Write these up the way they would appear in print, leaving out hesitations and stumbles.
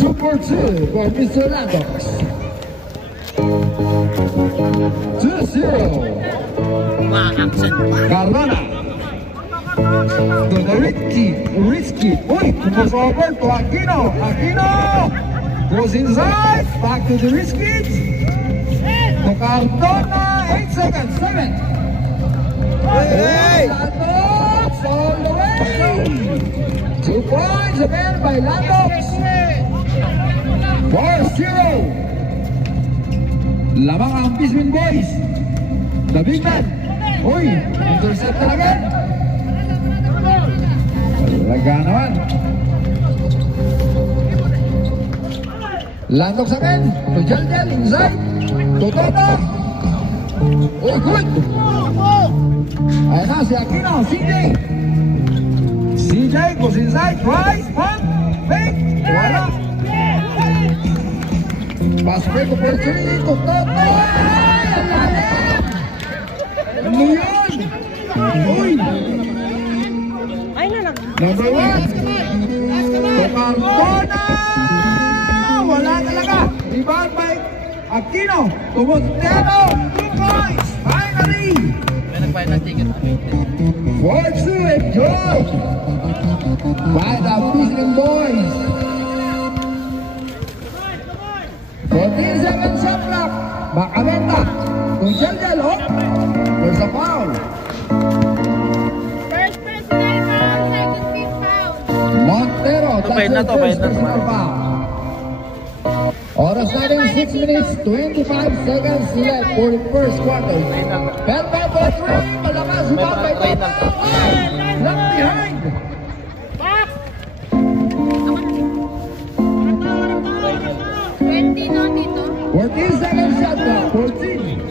Super 2 for Mr. Landox. 2-0. Carrana. To the risky. Uy, goes over to Aquino. Aquino goes inside. Back to the risky. To Cardona. 8 seconds. 7. Hey! Landox all the way. 2 points again by Landox. 4-0. Lamang ang Bismin Boys. The big man. Uy, intercept talaga. Talaga naman. Landox again. To Jel inside. To Toto. Uy, good. Ayan na si Aquino. CJ goes inside. Tries. Pump. Fake. Wala. Pass break opportunity to Toto. Ay, ang lalim. Ano yun? Uy. Number 1. To Cardona. Wala talaga. Rebound by Aquino. To Montero. 2 points. Finally. 4-2 enjoy by the Bismin Boys. 14 seconds shot clock. Bacaventa. To Jel. There's a foul. First personal foul, second team foul. Montero, that's your first personal foul. Oras natin 6 minutes, 25 seconds left for the first quarter. Belbel for 3. Malakas si Bombay Toto. Left behind. Back. 20 no dito. 14 seconds shot clock. 14.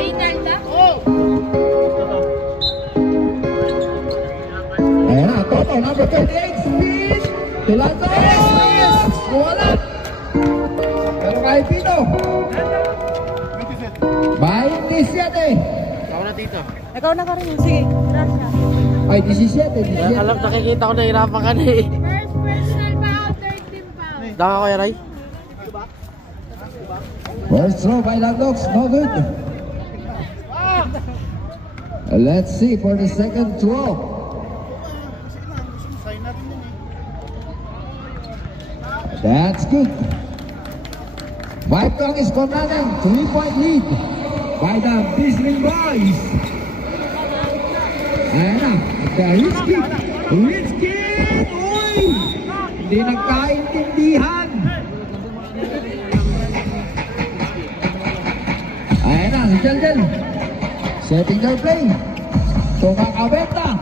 Reynalda? Oh. Ayan na, Toto, number 38, speed. Tulando. Wala. Pero kay Pino. 27. Ikaw na dito. Ikaw na ka rin. Sige. Ay, 17. Alam, nakikita ko na hirapan ka na eh. First personal foul, third team foul. Daka ko yan, Ray. First throw by Landox, no good. Let's see for the second throw. That's good. 5 is score natin. 3-point lead by the Bismin Boys. Ayan na. Risky. Uy! Hindi nagkaintindihan. Ayan na. Si Jel. Setting their play. So Bacaventa.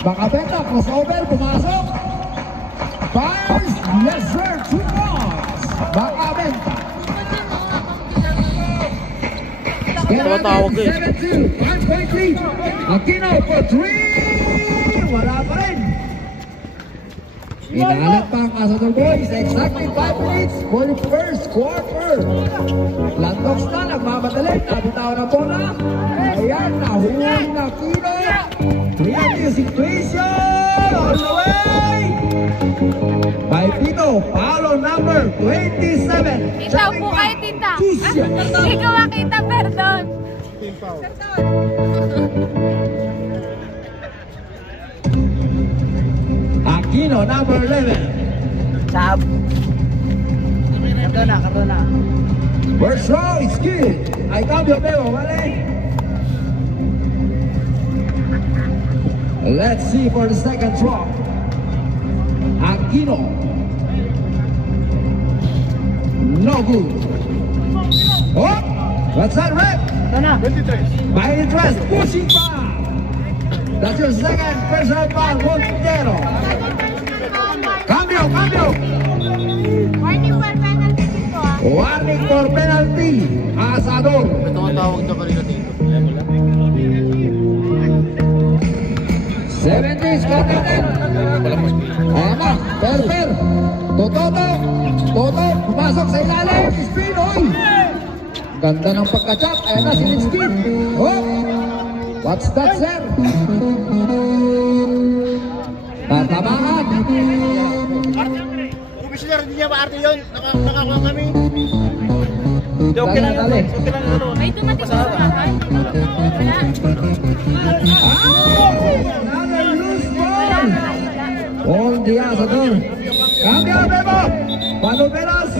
Crossover. Pumasok. Fires. Yes sir. 2 points. Bacaventa. Tumatawag eh. 7-2. 1-point lead. Aquino for 3. Wala pa rin. Inalat pa ang Asador Boys. Exactly 5 minutes for the first quarter. Landox na. Nagmamadali. Nabitaw na bola. Ayan. Nahuli na Aquino. 3 situation. All the way. By Pino. Foul number 27. Ikaw po kayo, tita. Hindi ko makita, perdon. Aquino, number 11. Sab. Cardona. First row is good. Ay cambio, Bebo, vale? Let's see for the second throw. Aquino. No good. Oh, what's that rep? 23. By interest, pushing foul. That's your second personal foul, Montero. Cambio. Warning for penalty dito ah. Warning for penalty. Asador. May tumatawag na kanina dito. 70s natin. Ama, per. Toto, pumasok sa ilalim. Spin, oy. Ganda ng pagka-chop. Ayan na si Linsky. Oh, what's that, sir? Tatamaan. niya maarte yun. Nakakuha kami. Hindi, okay lang yun. Dali. Okay lang yun. May dumating sa bahay. Wala. Another loose ball. Paul Diaz, Ador. Cambio, Bebo. Palo Veras.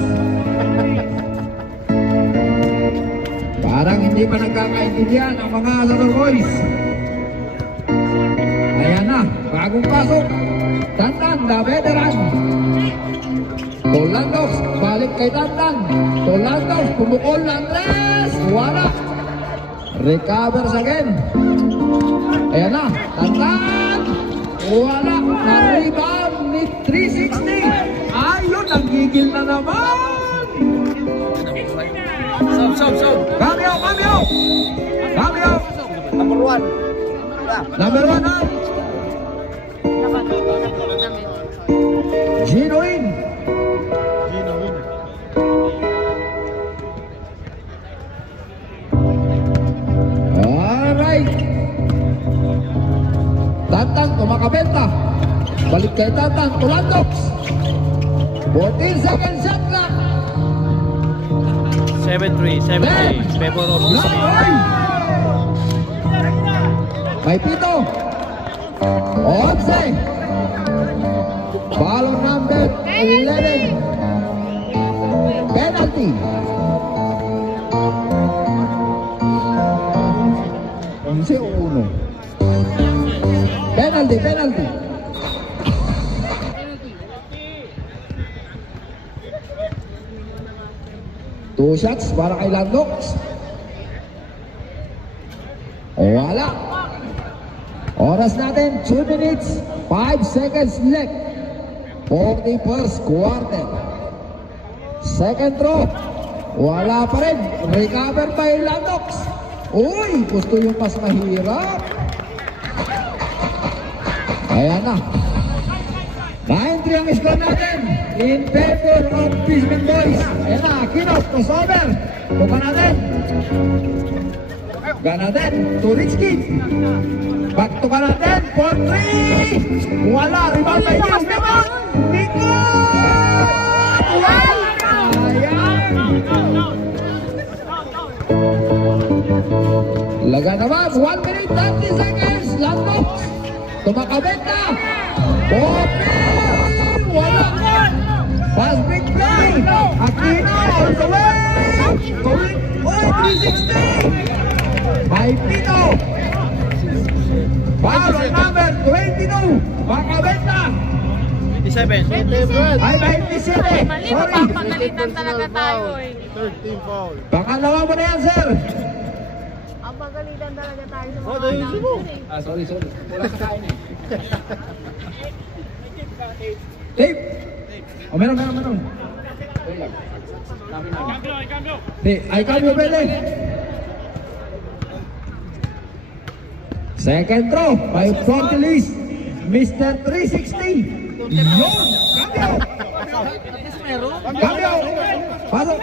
Parang hindi pa nagkakaintindihan ang mga Sador Boys. Ayan na, bagong pasok. Tantan, the veteran. Tolandos, balik kay Tantan. Tolandos, pumukol na Andres. Wala. Recovers again. Ayan na, Tantan. Wala. Na-rebound ni 360. Ayun, nanggigil na naman. Sob. Cambio. Number 1. Number 1 ha. Gino in. Alright. Tantan kumakabenta. Balik kay Tantan. Tulandoks. 14 seconds shot clock. 7-3. Favor of the Smith. May pito. 11. Ball number 11. Penalty. Onse o uno. Penalty. Two shots para kay Landox. Wala. Oras natin 2 minutes 5 seconds left for the first quarter. Second throw. Wala pa rin. Recover by Landox. Uy, gusto yung mas mahirap. Ayan na. 9-3 ang score natin in favor of Fishman Boys. Ayan na, Kinop, crossover. Tuka natin. Ganatin, Turitsky. Back to natin, for 3. Wala, rebound by Diaz. Nico! Ayan. Laga naman, 1 minute 30 seconds. Landox. Tumakabenta. Open! Wala! Pass big play! Aquino all the way! Going! Oh, 360! By Pito! Foul on number 22! Makabenta! 27. Ay, 27! Mali, Sorry! mapapagalitan talaga tayo eh. 13 foul. Pangalawa mo na yan, sir! Ang pagalitan talaga tayo sa Oh, mga dahil mo. Sorry. Wala sa kain eh. Tape! O, meron. Ay, cambio, Bele! Second throw by Fortilis, Mr. 360. Yun! Cambio! Pasok!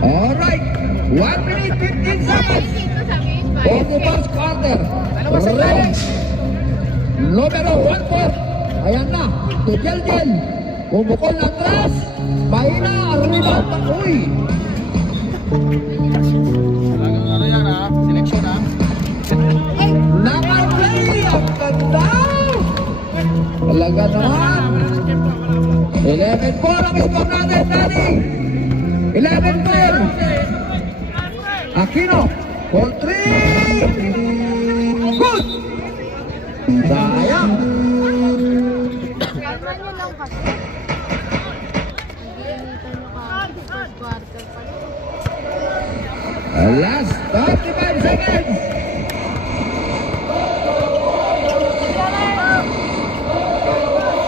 Alright, 1 minute 15 seconds for the first quarter. Red, numero 1-4. Ayan na, to Jel. Bumukol na atras. Mahina, rebound pa. Uy! Talagang ano yan ha? Selection ha? Naka-play! Ang ganda! Talaga naman! 11-4 ang score natin, Danny! 11-4! Aquino, for 3! Good! Sayang! Kalma nyo lang kasi. Nag-iinitan nyo ka first quarter pa. Last 35 seconds!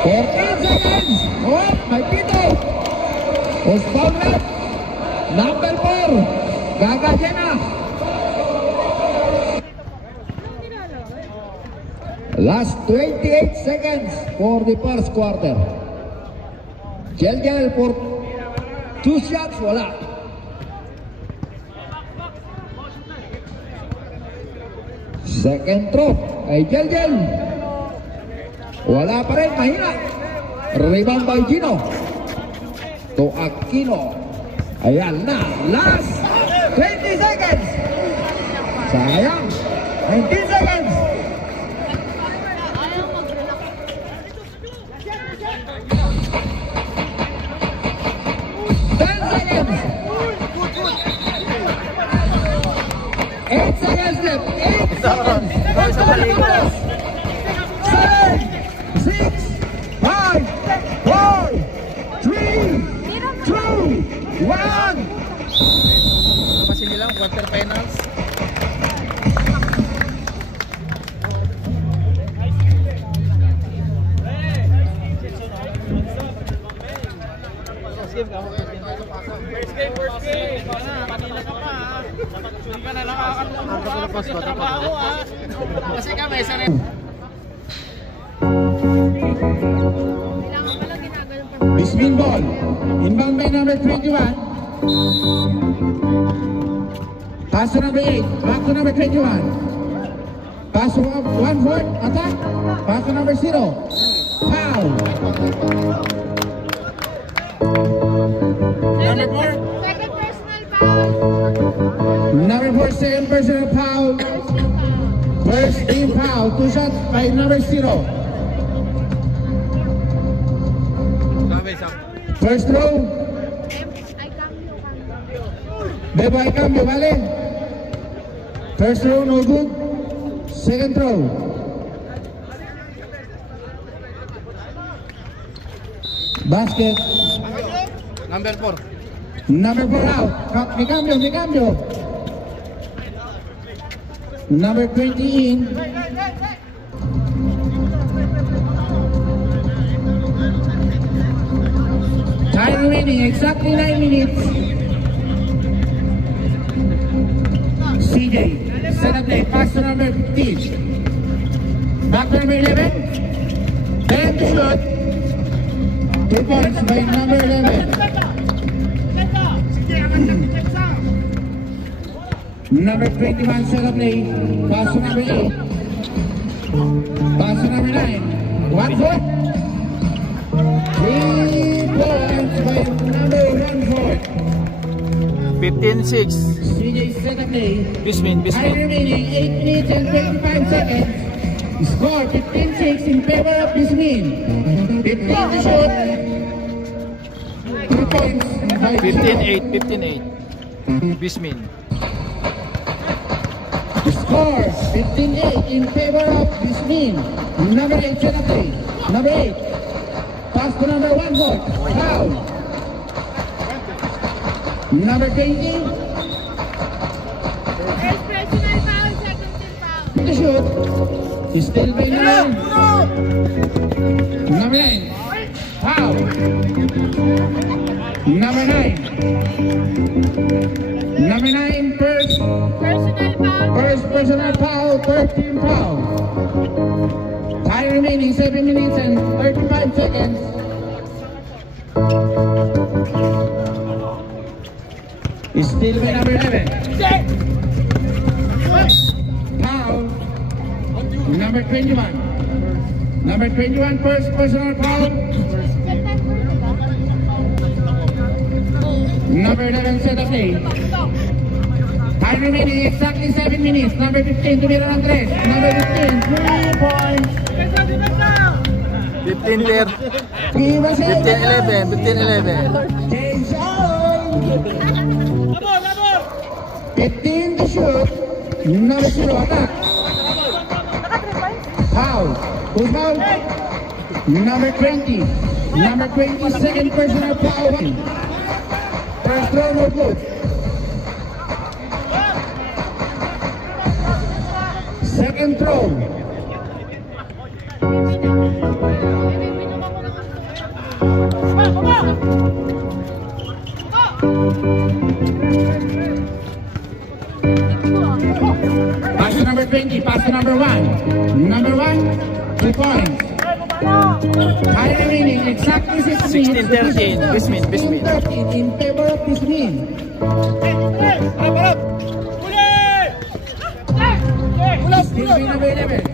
Seconds! Oh, may pito! Osvaldo Red, number 4, Gaga Jena. Last 28 seconds for the first quarter. Jel for 2 shots, wala. Second throw ay Jelgel. Wala pa rin, mahina. Rebound by Gino. To Aquino. Ayan na, last 20 seconds. Sayang. 19 seconds. Eight seconds left. 8 seconds. 7, 6, 5, 4, 3, 2, 1. Kasi nilang quarterfinals. First game. Manila ka pa. Hindi ka na nakakatrabaho kasi kami sa rin. Bismin ball. Inbound by number 21. Pass to number 8. Back to number 21. Pass to 1-4. Attack. Pass to number 0. Foul. Number 4. Second personal foul. Number 4, second personal foul. First team foul. 2 shots by number 0. First throw. Bebo ay cambio, vale? First throw, no good. Second throw. Basket. Number 4. Number 4 out. May cambio. Number 20 in. Time remaining, exactly 9 minutes. CJ, set up play, pass to number 15. Back to number 11. Then to shoot. 2 points by number 11. Number 21, set up play, pass to number 8. Pass to number 9. 1 foot. 3 points by number 1 foot. 15-6. CJ set up play. Bismin. Time remaining 8 minutes and 25 seconds. Score 15-6 in favor of Bismin. 15 to shoot. 2 points by 15-8. Bismin. Score 15-8 in favor of Bismin. Number 8 set up play. Number 8. Pass to number 1 foot. Foul. Number 20. First personal foul, second team foul. To shoot. Still by 9. Number 9. Foul. Number 9. Number 9. First personal foul, third team foul. Time remaining 7 minutes and 35 seconds. Still by number 11. Foul. Number 21. Number 21, first personal foul. Number 11, set up play. Time remaining exactly 7 minutes. Number 15, tumira ng 3. Number 15, 3 points. 15-11. Change on. 15 to shoot. Number 0, attack. Foul. Who's foul? Number 20. Number 20, second personal foul. First throw, no good. Second throw. Pass to number 20, pass to number 1. Number 1, 2 points. Time remaining exactly 6 minutes. 16-13. Bismin. 16-13 in favor of Bismin. Still by number 11.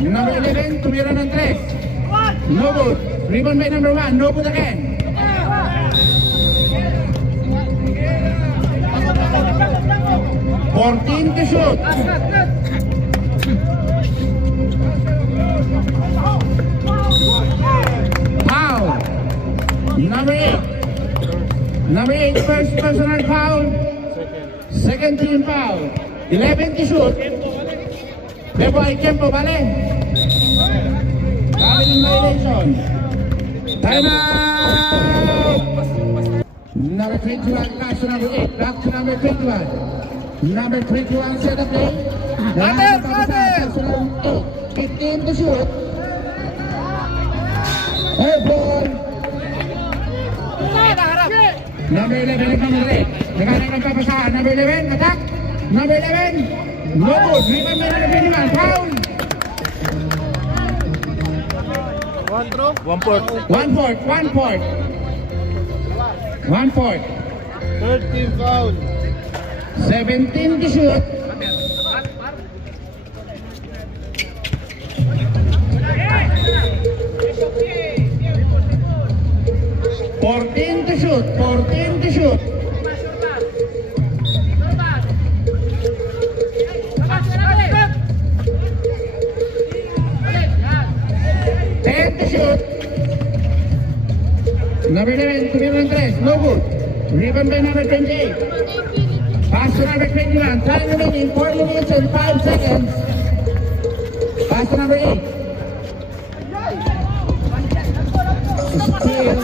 Number 11, tumira ng 3. No good. Rebound by number 1. No good again. Fourteen to shoot. Foul. Number 8. Number 8, first personal foul. Second team foul. 11 to shoot. Bebo Aikempo, vale? Traveling violation. Time out! Number 21, pass to number 8. Back to number 21. Number 21, set the play. Pass to number 8. 15 to shoot. Airball. Number 11, number 8. Naghanap ng papasahan. Number 11, attack. Number 11, no good. Rebound by number 21, foul. One throw? One fourth. 13 foul. 17 to shoot. Fourteen to shoot. 10 to shoot. Number 11, tumira ng 3. No good. Rebound by number 28. Pass to number 21. Time remaining 4 minutes and 5 seconds. Pass to number 8. Steal.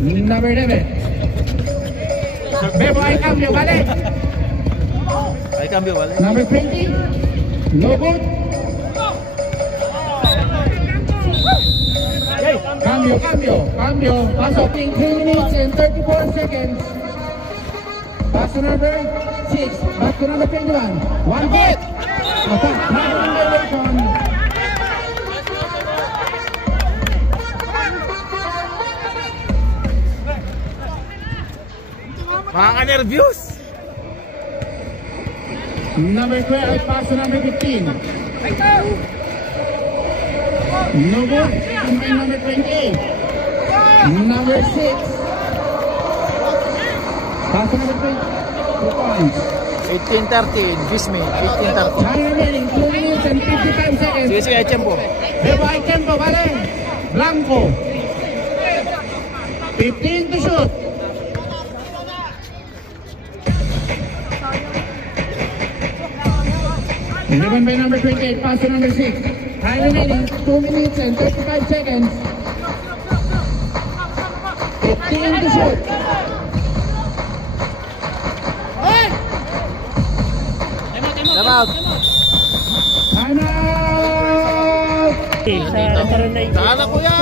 Number 11. Bebo Aikempo, vale? Aikempo, vale? Number 20. No good. Cambio. Pasok in 3 minutes and 34 seconds. Pass to number 6. Back to number 21. 1 hit. Attack. Traveling violation. Makaka-nervyos. Number 12. Pass to number 15. No good. Number 28. Number 6. Pass to number 20. 2 points. 18-13, Gisme, 18-13. Time remaining 2 minutes and 55 seconds. Sige, Aikempo. Bebo Aikempo, vale? Blanco. 15 to shoot. Rebound by number 28, pass to number 6. Time remaining 2 minutes and 35 seconds. 15 to shoot. Time out. Time out! Sana kuya.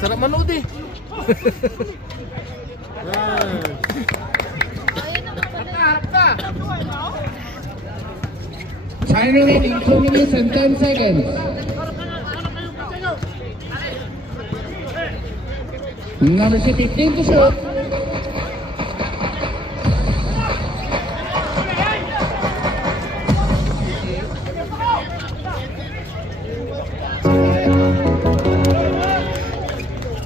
Sarap manood eh. Time remaining 2 minutes and 10 seconds. Number 15 to shoot.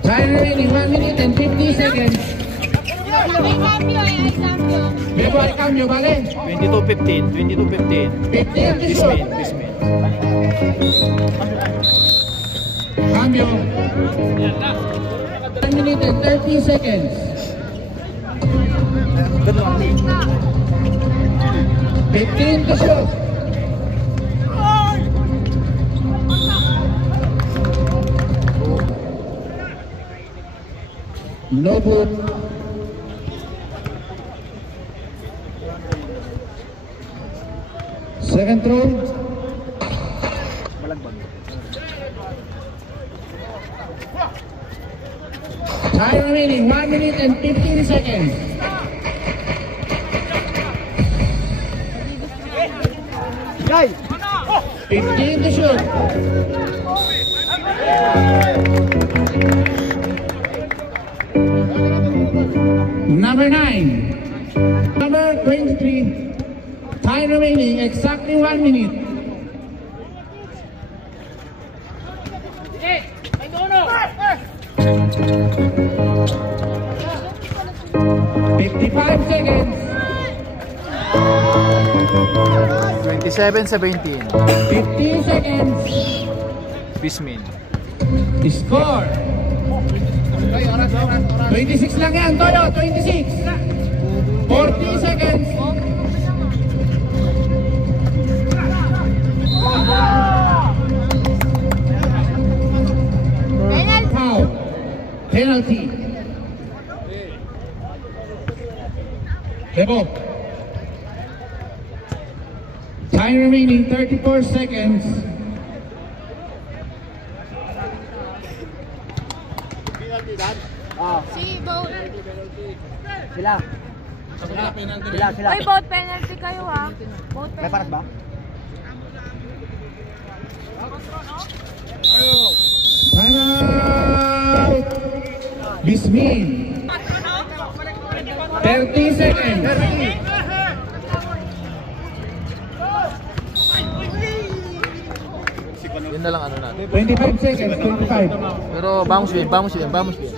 Time remaining 1 minute and 50 seconds. Bebo Aikempo, vale? 22-15, 22-15. 15 to shoot. Gisme. Cambio. 1 minute and 30 seconds. 15 to shoot. No good. Second throw. Time remaining 1 minute and 15 seconds. Yay! 15 to shoot. Number 9. Number 23. Time remaining exactly 1 minute. Sige! Ay, no! 55 seconds. 27-17. 15 seconds. Bismin. Score. 26 lang yan, Toyo. 26. 40 seconds. Foul. Penalty. Lebo. Time remaining 34 seconds. Si boat. Sila. Ay, boat penalty kayo ha. Boat May parat penalty. ba? Time out. Bismin. 30 seconds. Yun na lang ano natin. 25 seconds. 25. Pero vamos bien, vamos bien, vamos bien.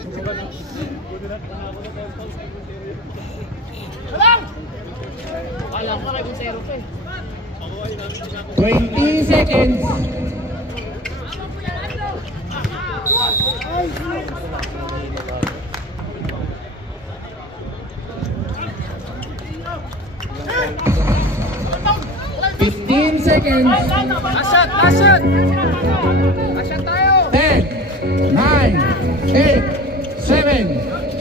Alam ko kayo kung zero pa eh. 20 seconds. Fifteen seconds. Asat! Asat! Asat tayo! 10, 9, 8, 7,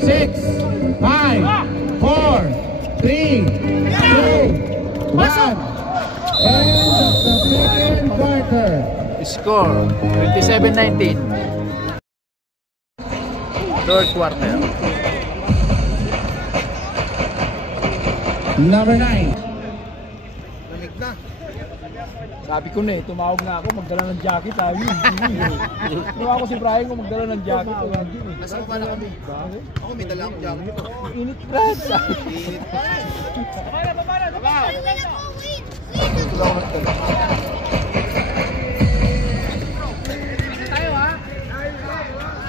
6, 5, 4, 3, 2, 1. End of the second quarter. Score 27-19. Third quarter. Number 9. Sabi ko na eh, tumawag na ako, magdala ng jacket, sabi. Tumawag ako si Brian kung magdala ng jacket. Nasaan pa na kami? Ako may dala akong jacket. Init, Brad. Init.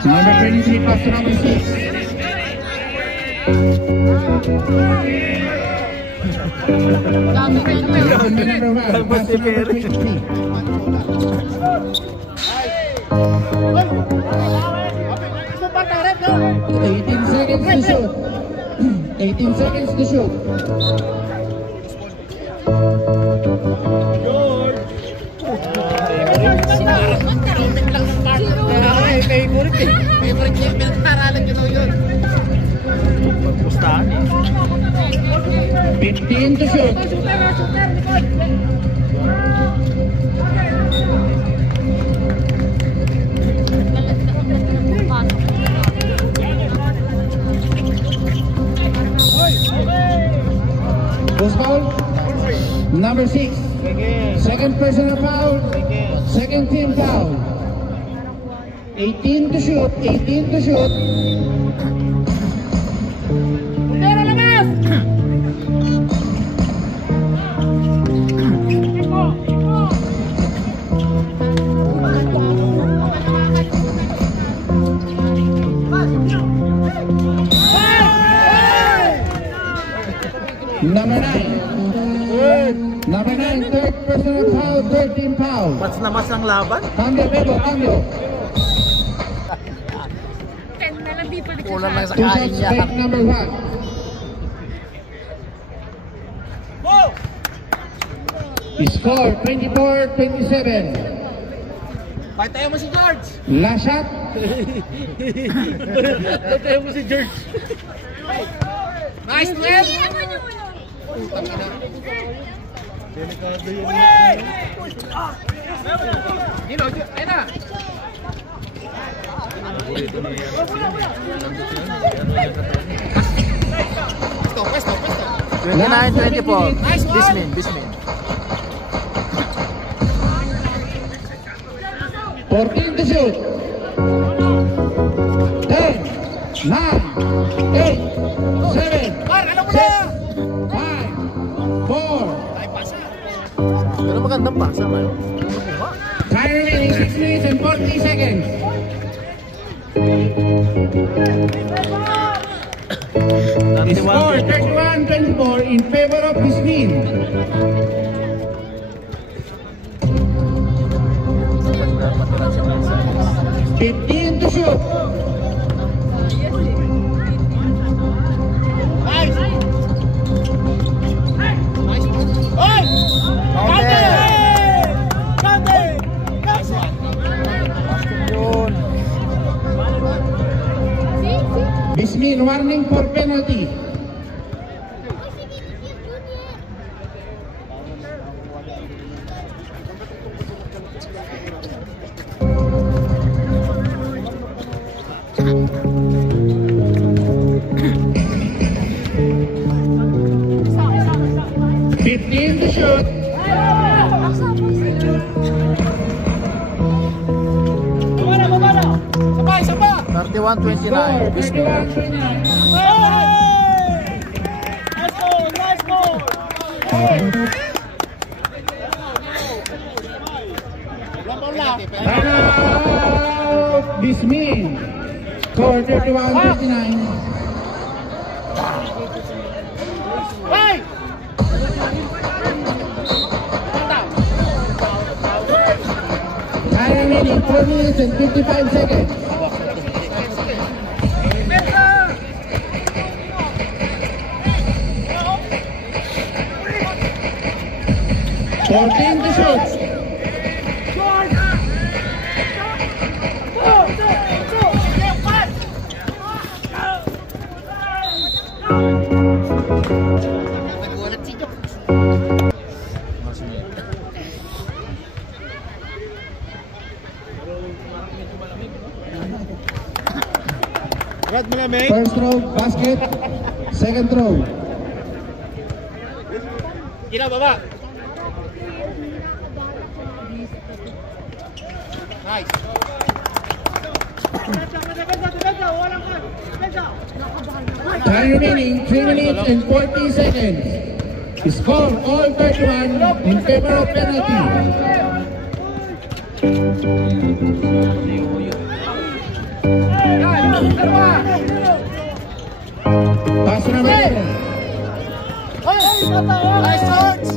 Number 23 pass to number 6. Number 1 pass to number 23. 18 seconds to shoot. 18 seconds to shoot. Favorite eh. Favorite niya yung pinag-aralan nyo yun. Pagpustahan eh. 15 to shoot. Who's foul? Number 6. Second personal foul. Second team foul. 18 to shoot. 18 to shoot. Number 9. Number 9, third personal foul, third team foul. Mas na mas ang laban. Cambio, Bebo, cambio. 10 na lang, di pa Kulang lang sa Two kain shots niya. back, number 1. Score 24-27. Tayo mo si George! Last shot. Tayo mo si George! Nice, 12! Ayun na! 29-24. Bismin, Bismin. 14 to shoot. 10, 9, 8, 7, 6, 5, 4, pa. Saan na yun? Time remaining 6 minutes and 40 seconds. The score 31-24 in favor of Bismin. 15 to shoot. Bismin warning for penalty. To shoot. 31-29. Bismin. Bismin. Score 31-29. Time remaining 4 minutes and 55 seconds. To shoot. First throw, basket. Second throw. Gila, baba. Nice. Time remaining 3 minutes and 40 seconds. Score all 31 in favor of penalty. Pass number 10. Nice touch.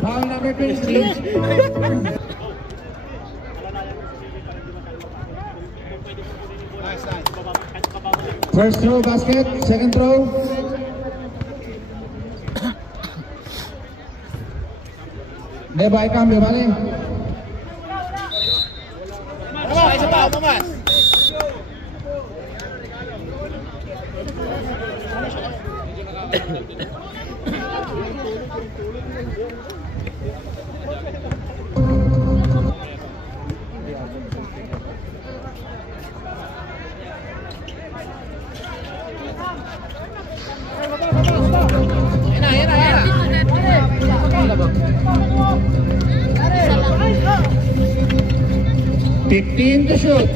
Foul number 23. First throw, basket. Second throw. May cambio, ¿vale? Isa pa, umamas. $15 to shoot.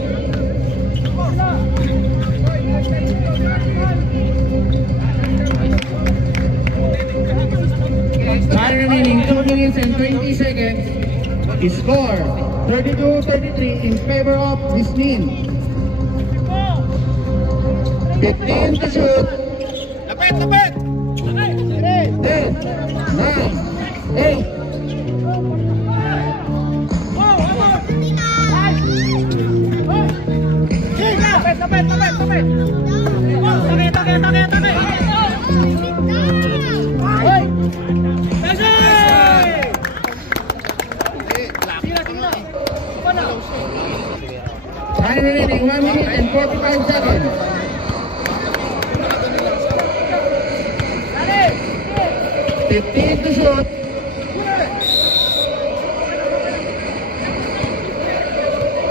Time remaining 2 minutes and 20 seconds. Score 32-33 in favor of Bismin. 15 to shoot. Lapit, lapit. 10, 9, 8. Time remaining 1 minute and 45 seconds. $15 to shoot.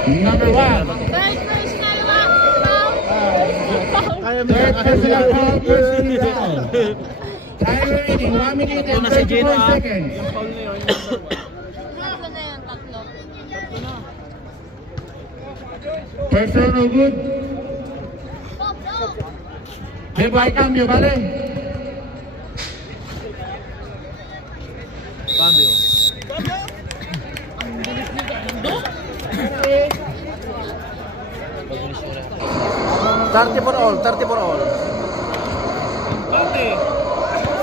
Number 1. Third personal foul, personal foul. Time remaining 1 minute and 34 seconds. Personal no good. May cambio, ¿vale? Cambio. 30 for all, 30 for all.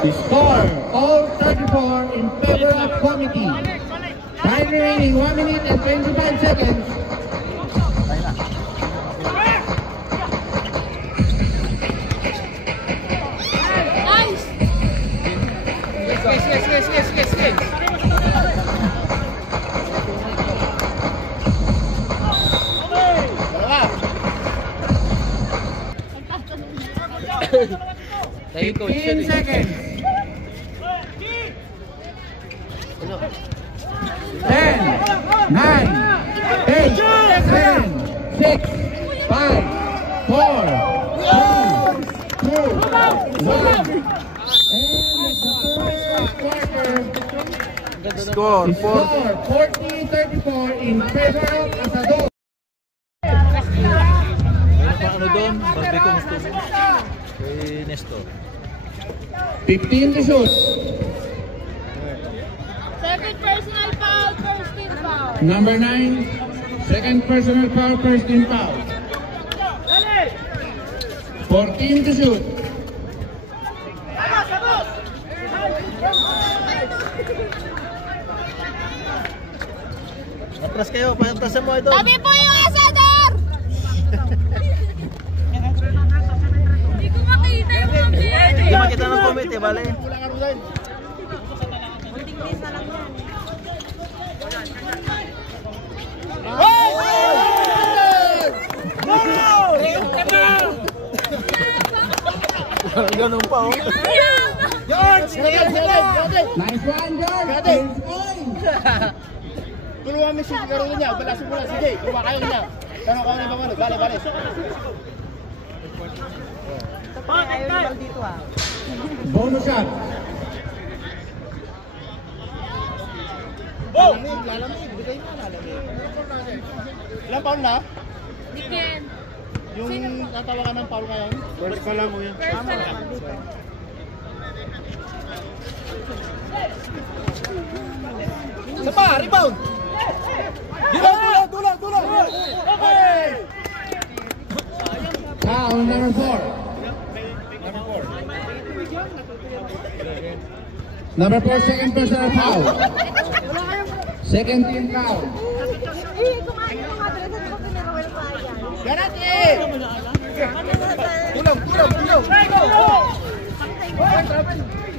The score, all 34 in favor of committee. Time remaining 1 minute and 25 seconds. Nice! Yes. 15 seconds. 10, 9, 8, 7, 6, 5, 4, 3, 2, 1. Score, The score 40-34 in favor of Asador. Ano doon? Barbecue gusto mo? Kay Nestor. 15 to shoot. Second personal foul, first team foul. Number 9, second personal foul, first team foul. 14 to shoot. Atras kayo, paantasan mo ito. Tabi po yung asador! Hindi ko makita yung comment. Hindi makita ng comment eh, bale. Ganun pa oh. George! Nice one, George. First point. Tulungan mo si Karolo niya, balasin mo lang. Sige, kumakayo niya. Tanong ka na ba ano? Bale. Bonus shot. Lalamig. Bigay mo, lalamig. Ilang foul na? Diken. Yung tatawagan ng foul ngayon? First pa lang mo yun. First pa lang. Isa pa, rebound! Dulang! Okay! Foul number 4. Number 4, second personal foul. Second team foul. Ganati! Dulang!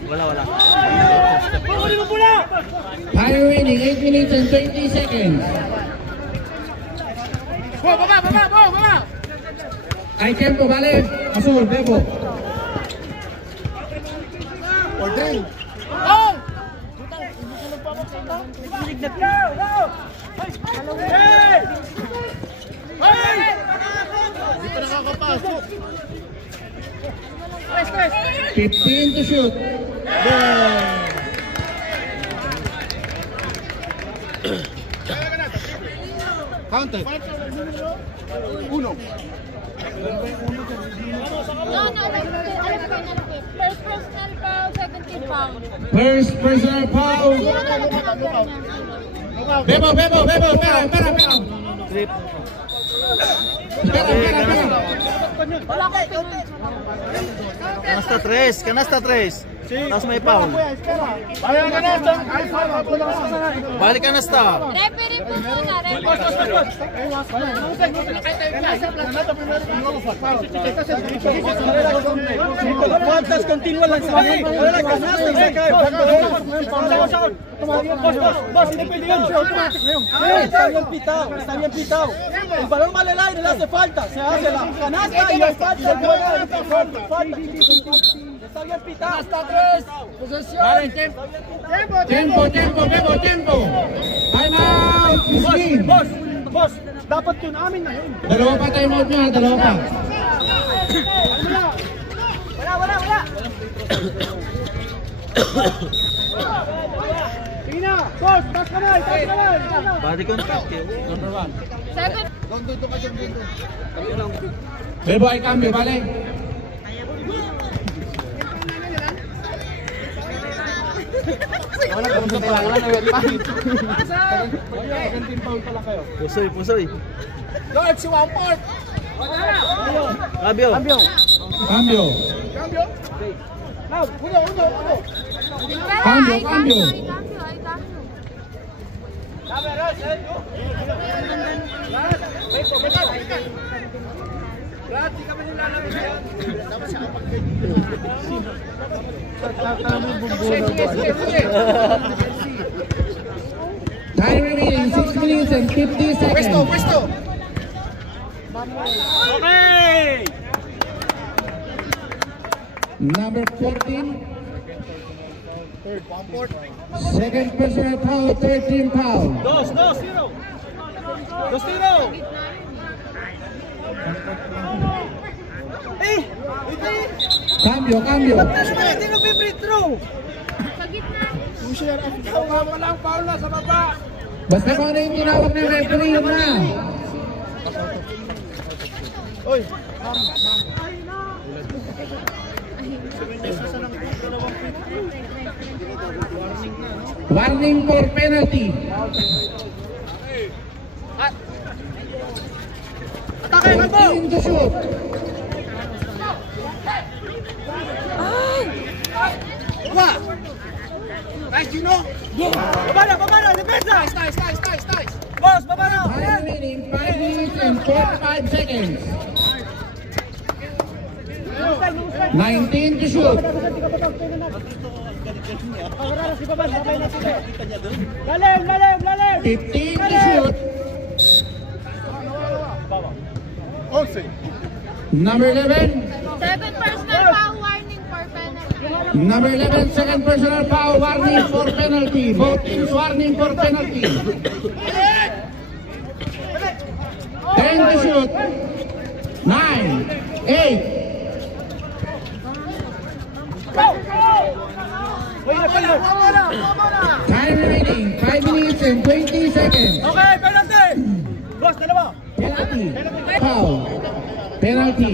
Wala. Time remaining 8 minutes and 20 seconds. Baba! Ay tempo, vale. Azul, Bebo. Ordering! Oh! Hindi pa nakakapasok. 15 to shoot. Counter. Uno. No. First personal foul, second team foul. First personal foul. Bebo. Espera. Wala ko pinunod. Canasta 3. Tapos may foul. Balik canasta. Referee po muna, ¿Cuántas continúan lanzamiento? Está bien pitado. El balón va al aire, le hace falta. Se hace la canasta y le falta el juego. Está bien pitado. Hasta 3. Vale, tiempo. Time out. Boss, dapat yun amin na yun. Dalawa pa time out niya, dalawa pa. Wala. Tina, boss, taas kamay. Body contact eh. Number 1. Second. Bebo ay cambio, vale. Wala na wet pa. Second team foul pa lang kayo. Pusoy. George, si Wamport! Cambio. Cambio. Cambio, Cambio, ay, cambio. ay, cambio. Time remaining 6 minutes and 50 seconds. Pwesto! Okay! Number 14. Second personal foul, 13 foul. 2-0. Cambio, cambio. Hindi ko free throw. Sa gitna. Walang foul na sa baba. Basta kung ano yung tinawag ng referee, yun na. Warning for penalty. Atake, 14 to shoot. Nice, Gino! Baba na, depensa! Nice! Boss, baba na! Time remaining 5 minutes and 45 seconds. 19 to shoot. Lalim! 15 to shoot. 11. Number 11. 7 personal foul, warning for penalty. Number 11, second personal foul, warning for penalty. Both teams warning for penalty. 10 to shoot. 9, 8. Time remaining 5 minutes and 20 seconds. Okay, penalty! Boss, dalawa! Penalty. Foul. Penalty.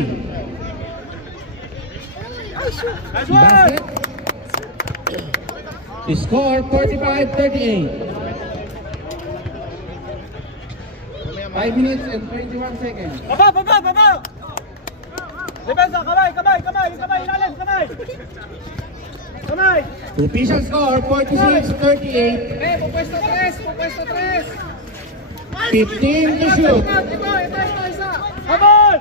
Basket. Score 45-38. 5 minutes and 21 seconds. Baba! Depensa, kamay, ilalim, kamay! The official score 46-38. Pupuesto 3. 15 to shoot. Ito, isa. Habol!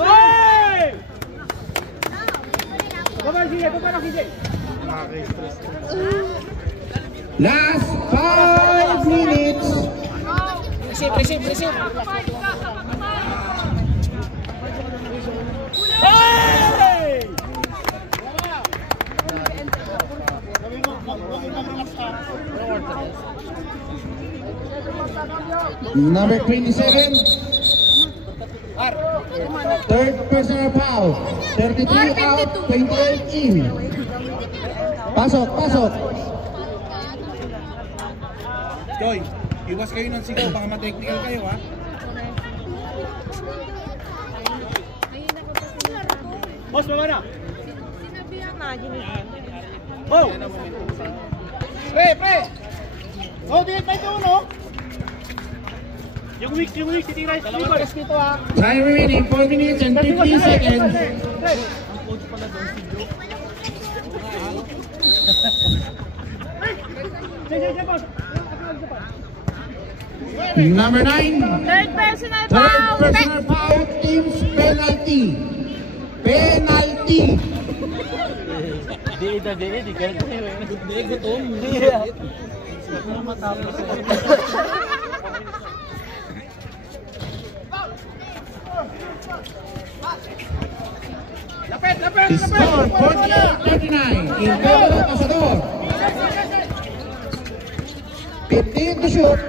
Hey! Baba, KJ! Last 5 minutes. Receive. Hey! Number 27. Third personal foul. 33 out, 28 in. Pasok. Joy, iwas kayo ng sigaw, baka ma-technical kayo ha. Boss, baba na! Sinabihan na, Jimmy. Oh! Pre! Oh, di pa ito, no? Yung weak, titira yung Dalawang tres dito, ha? Time remaining 4 minutes and 50 seconds. boss! Number 9. Third personal Third foul. personal foul, team's penalty. Di gutom. Lapit! Score 48-39 in favor of Pasador. 15 to shoot.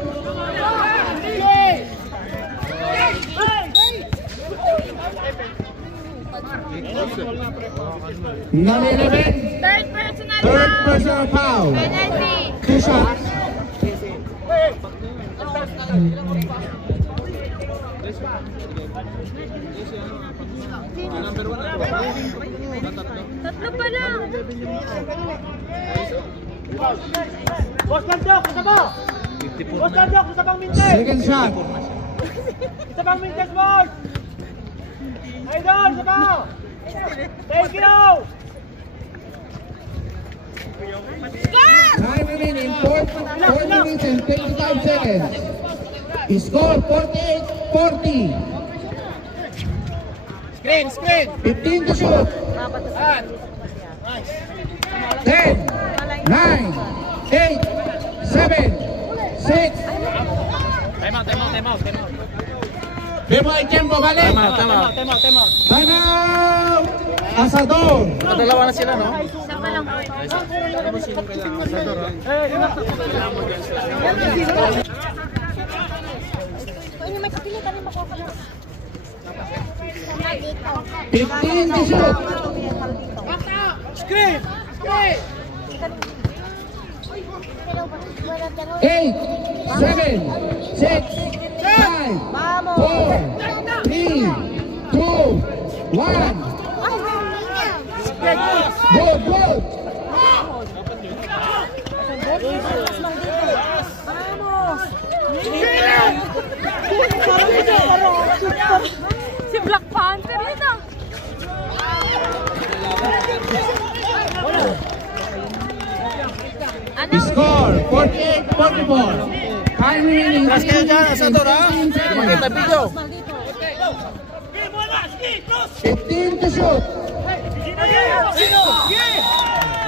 Number 11. Third personal Third foul. personal foul. Penalty. 2 shots. Tatlo pa lang. Boss, landok! Isa pa! Boss, landok! Isa pang minti! Second shot. Isa pang minutes, boss! Idol, isa pa! Thank you! Time remaining 4 minutes and 25 seconds. Score 48-40. Screen! 15 to shoot. 10, 9, 8, 7, 6. Time out. Bebo ay tempo, balik. Time out. Time out. Asador. Dalawa na sila, no? Isa pa lang. Ini may kapilitan ni makuha. 15 to shoot. Screen! 8, 7, 6, 5, 4, 3, 2, 1. Good. Si Black Panther yun ah. Ano? Score 48-44. Time remaining. Last kayo dyan, Asador, ha? Makita video. 15 to shoot.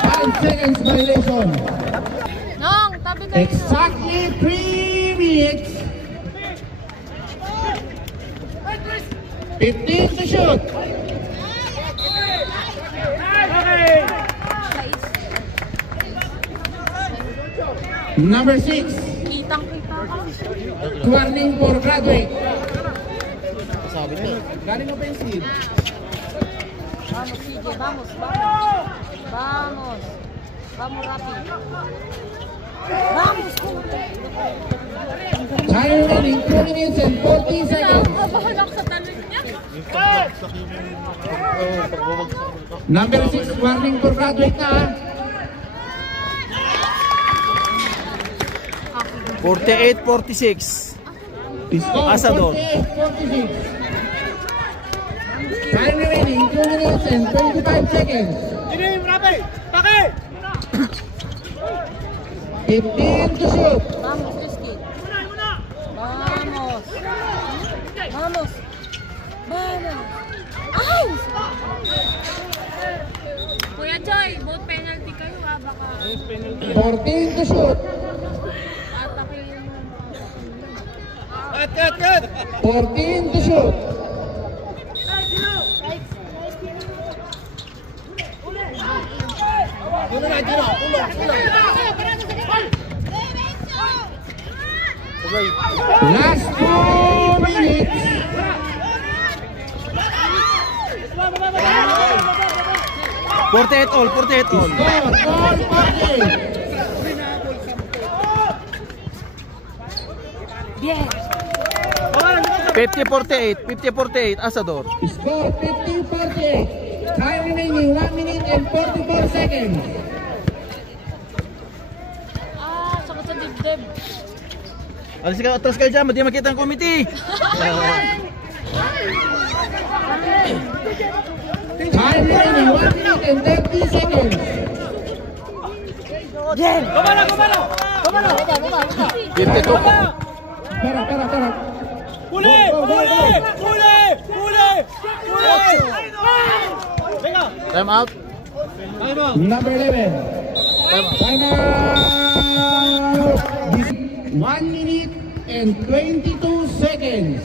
5 seconds violation. Nong, tabi kayo. Exactly 3 minutes. 15 to shoot. Number 6. Kitang-kita ka. Warning for graduate. Sabi ko. Galing offensive. Vamos, CJ, vamos. Vamos, Rapi. Vamos, Time remaining 2 minutes and 40 seconds. Kabahalak sa talon niya. Number 6, warning for graduate na. 48-46. Score Asador. 48-46. Time remaining 2 minutes and 25 seconds. Rapi! Pake! 15 to shoot. Vamos, Rizky. Vamos. Ay! Kuya Joy, both penalty kayo ha, baka 14 to shoot. atakin mo. Cut! 14 to shoot. Last 2 minutes. 48 all. Score all 48. Bien. 50-48. Asador. Score 50-48. Time remaining 1 minute and 44 seconds. Sakit sa dibdib. Alis ka, atras kayo dyan. Hindi makita ang committee. Time remaining 1 minute and 30 seconds. Gumana! 52. Tara. Huli! Venga! Time out. Number 11. Time out. 1 minute and 22 seconds.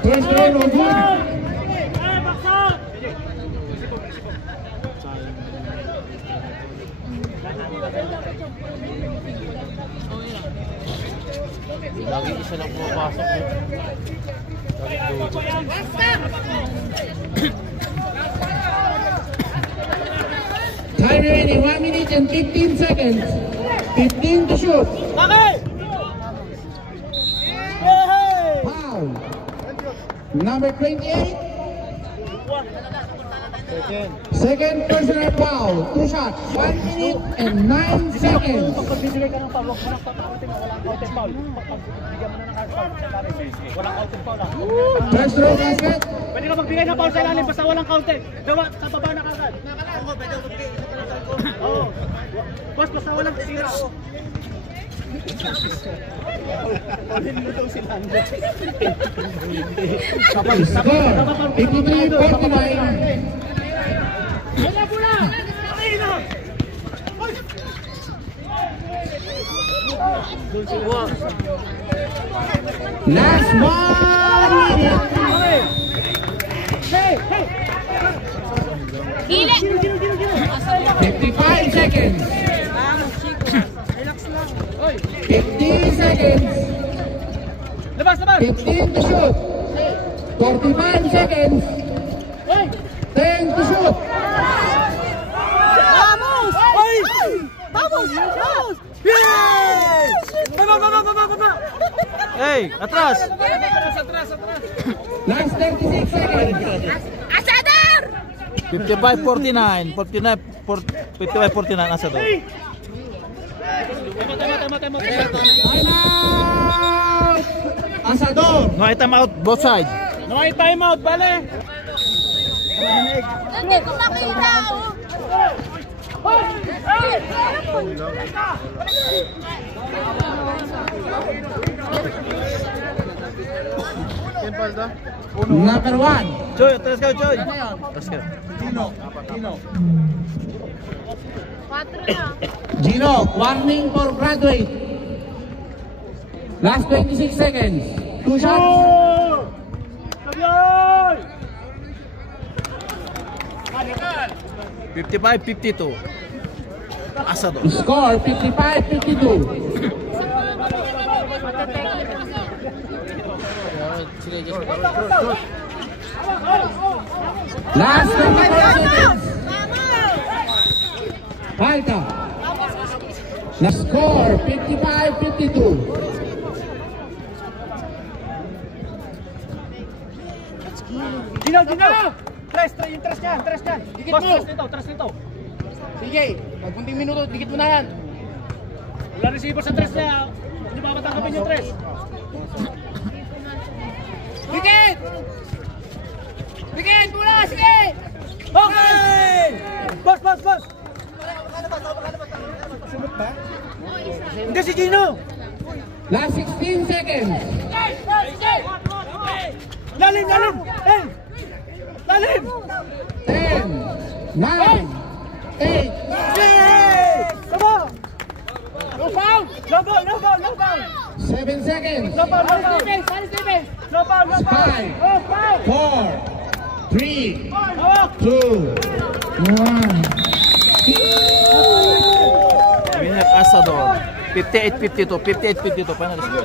First round of good. Lagi isa lang pumapasok. Time remaining 1 minute and 15 seconds. 15 to shoot. Foul. Number 28. Second personal foul. 2 shots. 1 minute and 9 seconds. Pag bibigay ka ng foul, huwag mo nang papakatin na walang counter foul. Pag bibigyan mo na ng foul, walang counter foul lang. First row basket. Pwede ka magbigay ng foul sa ilalim basta walang counter. Gawa sa baba na kagad. Oo. Boss, basta walang tira. Score 53-49. Last 1 minute. Hili! 55 seconds. 15 seconds. Labas, labas! 15 to shoot. 45 seconds. 10 to shoot. Vamos! Vamos! Vamos! Hey, atras! Last 36 seconds. Asador! 55-49. 55-49 Asador. Tama. Time out. Asador. No, time out both side. No, ay time out, bale! Hindi ko makita, oh. Number 1. Choy, atras ka, Choy. Atras ka. Quatro na. Gino, warning for graduate. Last 26 seconds. 2 shots. Sabyoy! 55-52. Asador. Score 55-52. Last 24 seconds. Falta. The score 55-52. Gino! Tres niyan! Dikit mo! Tres nito! Sige, pagpunting minuto, dikit mo na yan! Wala receiver sa tres niya, hindi ba matanggapin yung tres? Dikit! Dikit muna! Sige! Okay! Boss! Sumot ba? Hindi si Gino! Last 16 seconds. Lalim! Hey! Lalim! 10, 9, 8, Come on! No foul! No foul! 7 seconds. No foul! No foul! 5, 4, 3, 2, 1. Winner Asador. 58-52. Final score.